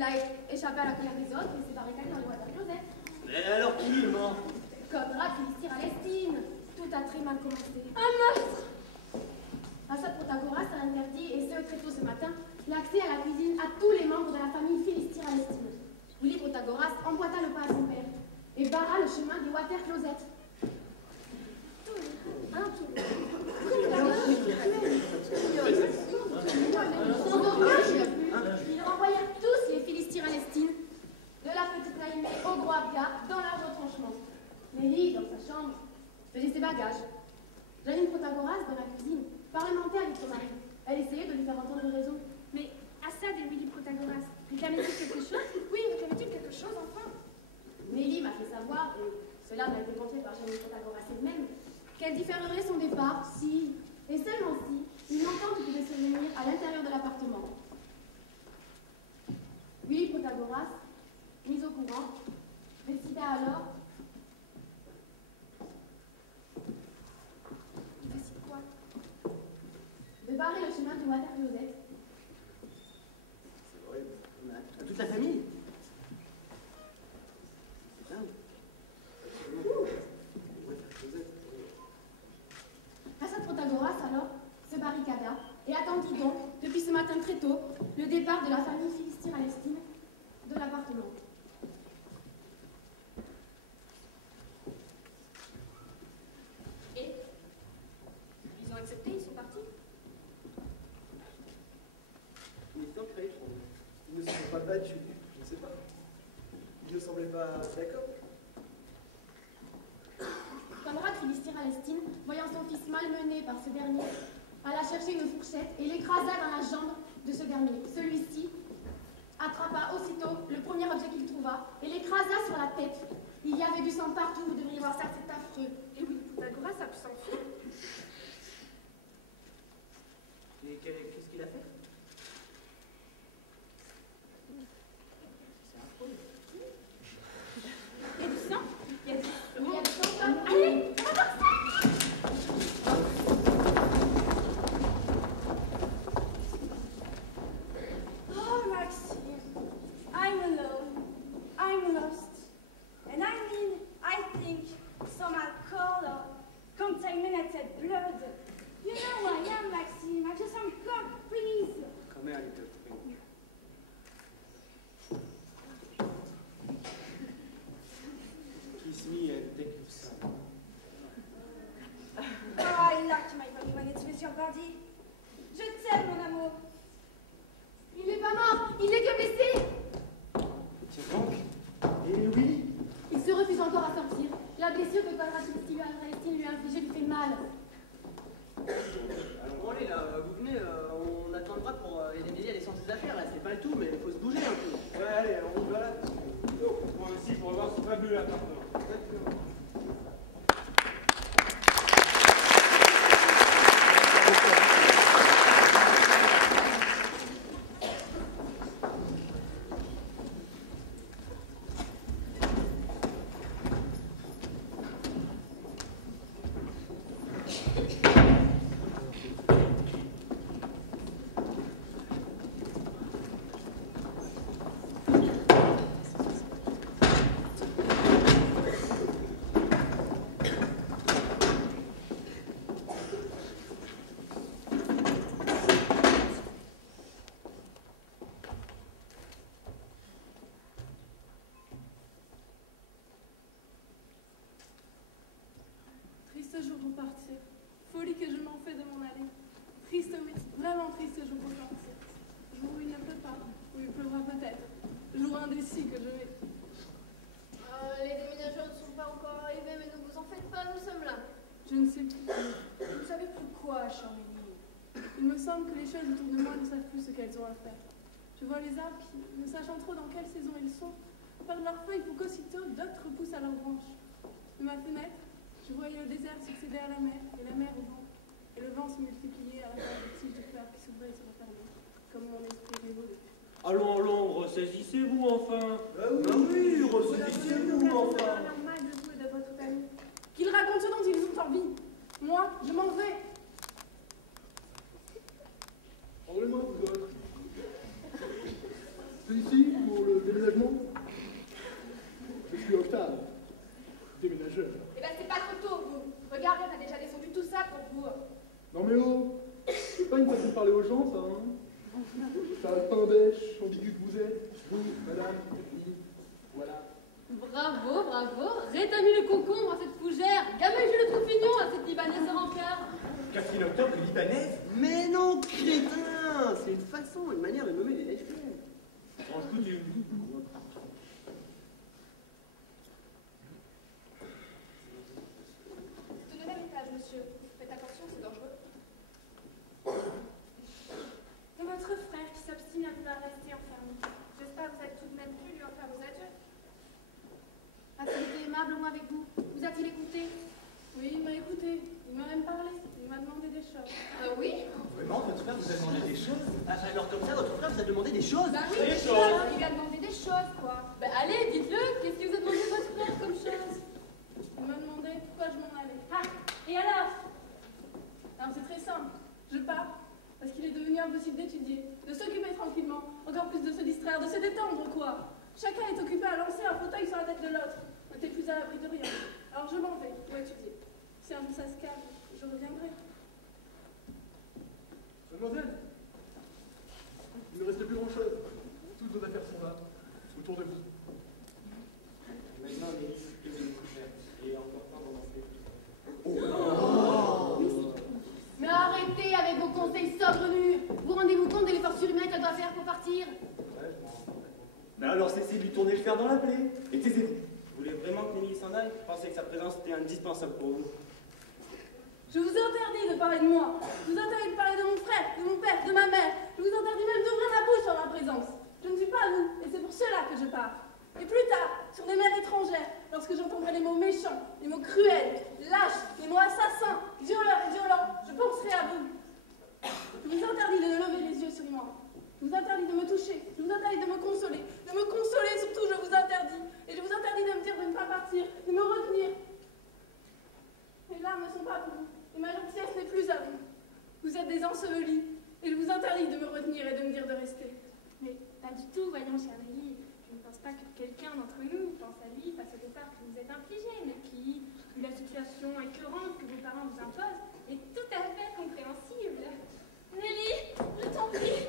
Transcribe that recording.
Il a échappé à la colère des autres et s'est barricadé dans le water closet. Et alors qui est mort? Conrad Philistir Alestine. Tout a très mal commencé. Un meurtre! Assad Protagoras a interdit, et ce très tôt ce matin, l'accès à la cuisine à tous les membres de la famille Philistir Alestine. Willy Protagoras emboîta le pas à son père et barra le chemin des water closets. Ils renvoyèrent tous les Philistir Alestine, de la petite Naïmée au gros Abga, dans leur retranchement. Nelly, dans sa chambre, faisait ses bagages. Janine Protagoras, dans la cuisine, parlementait avec son mari. Elle essayait de lui faire entendre raison. Mais Assad et Willy Protagoras, réclamaient-ils quelque chose? Oui, réclamaient-ils quelque chose, enfin? Nelly m'a fait savoir, et cela m'a été confié par Janine Protagoras elle-même, qu'elle différerait son départ si, et seulement si, une entente pouvait se réunir à l'intérieur de l'appartement. Willy Protagoras, mis au courant, décida alors de barrer le chemin du water closet. C'est horrible. À toute la famille. C'est dingue. Assad Protagoras alors se barricada et attendit donc, depuis ce matin très tôt, le départ de la famille Philistir Alestine de l'appartement. Et ils ont accepté, ils sont partis. Il est ancré. Ils ne se sont pas battus, je ne sais pas. Ils ne semblaient pas d'accord. Conrad Philistir Alestine, voyant son fils malmené par ce dernier, alla chercher une fourchette et l'écrasa dans la jambe de ce dernier. Celui-ci attrapa aussitôt le premier objet qu'il trouva et l'écrasa sur la tête. Il y avait du sang partout, vous devriez voir ça, c'est affreux. Et Willy Protagoras a pu s'enfuir. Et qu'est-ce qu'il a fait? C'est affreux. Il y a du sang? Il y a du Il y a du sang partout. Allez, on va voir ça! Oh, Maxime, I'm alone. I'm lost. And I think some alcohol or contaminated blood. You know who I am, Maxime. I just want God, please. Come here, little thing. Kiss me and take you some. Oh, I liked my funny when it's with your body. Je t'aime, mon amour. Il n'est pas mort, il n'est que blessé. Tiens donc. Et oui. Il se refuse encore à sortir. La blessure que Conrad Philistir Alestine lui a infligée lui fait mal. Bon allez là, vous venez, on attendra pour aider Nelly à descendre ses affaires là, c'est pas le tout, mais il faut se bouger un peu. Ouais, allez, on y va là. Moi aussi pour voir ce fabuleux appartement. Exactement. Triste jour pour partir. Folie que je m'en fais de m'en aller. Triste, oui, vraiment triste jour pour partir. Jour où il ne pleut pas, où il pleuvra peut-être. Jour indécis que je vais. Les déménageurs ne sont pas encore arrivés, mais ne vous en faites pas, nous sommes là. Je ne sais plus. Vous savez pourquoi, Charmélie? Il me semble que les choses autour de moi ne savent plus ce qu'elles ont à faire. Je vois les arbres qui, ne sachant trop dans quelle saison ils sont, perdent leurs feuilles pour qu'aussitôt d'autres poussent à leurs branches. De ma fenêtre, je voyais le désert succéder à la mer, et la mer au vent, et le vent se multiplier à la fois des tiges de fleurs qui s'ouvraient et se refermaient, comme mon esprit révolu. Allons, allons, ressaisissez-vous enfin. Oui, ressaisissez-vous enfin. Normal de vous et de votre famille. Qu'ils racontent ce dont ils ont envie. Moi, je m'en vais. Parlez-moi, vous autres. C'est ici ou le déménagement? Je suis Octave, déménageur. Eh ben, c'est pas trop tôt, vous. Regardez, on a déjà descendu tout ça pour vous. Non mais oh, c'est pas une façon de parler aux gens, ça, hein? Ça pain bêche, ambigu que vous êtes, vous, madame, petite, voilà. Bravo, bravo. Rétablis le concombre à cette fougère. Gamagez le troupignon à cette libanaise de rancœur. Catherine Octobre, libanaise? Mais non, crétin! C'est une façon, une manière de nommer les lesbiennes. Change coutume. C'est au 9e étage, monsieur. Faites attention, c'est dangereux. C'est votre frère qui s'obstine à vouloir rester enfermé. J'espère que vous êtes tout de même pu lui en faire vos adieux. A-t-il été aimable au moins avec vous? Vous a-t-il écouté? Oui, il m'a écouté. Il m'a même parlé. Il m'a demandé des choses. Oui. Vraiment, votre frère vous a demandé des choses? Alors comme ça, votre frère vous a demandé des choses? Bah oui, Des des choses. choses. Il lui a demandé des choses, quoi. Bah allez, dites-le. Qu'est-ce que vous a demandé votre frère comme chose? Il m'a demandé pourquoi je m'en allais. Ah, et alors? Alors c'est très simple. Je pars parce qu'il est devenu impossible d'étudier, de s'occuper tranquillement, encore plus de se distraire, de se détendre, quoi. Chacun est occupé à lancer un fauteuil sur la tête de l'autre. On n'était plus à l'abri de rien. Alors je m'en vais pour étudier. Si un jour ça se calme, je reviendrai. Mademoiselle, il ne reste plus grand-chose. Toutes vos affaires sont là, autour de vous. Maintenant, les risques que vous faire. Et encore pas commencer. Mais arrêtez avec vos conseils saugrenus. Vous rendez-vous compte de l'effort surhumain qu'elle doit faire pour partir? Mais alors cessez de lui tourner le fer dans la plaie. Et taisez-vous. Vous voulez vraiment que Nelly s'en aille? Je pensais que sa présence était indispensable pour vous. Je vous interdis de parler de moi. Je vous interdis de parler de mon frère, de mon père, de ma mère. Je vous interdis même d'ouvrir la bouche en ma présence. Je ne suis pas vous, et c'est pour cela que je pars. Et plus tard, sur des mers étrangères, lorsque j'entendrai les mots méchants, les mots cruels, lâches, les mots assassins, violeurs et violents, je penserai à vous. Je vous interdis de lever les yeux sur moi. Je vous interdis de me toucher. Je vous interdis de me consoler. De me consoler, surtout, je vous interdis. Et je vous interdis de me dire de ne pas partir, de me retenir. Les larmes ne sont pas pour vous. Et ma gentillesse n'est plus à vous. Vous êtes des ensevelis. Et je vous interdis de me retenir et de me dire de rester. Mais pas du tout, voyons, chère Nelly. Je ne pense pas que quelqu'un d'entre nous pense à lui face au départ que vous êtes infligé, mais qui, vu la situation écœurante que vos parents vous imposent, est tout à fait compréhensible. Nelly, je t'en prie,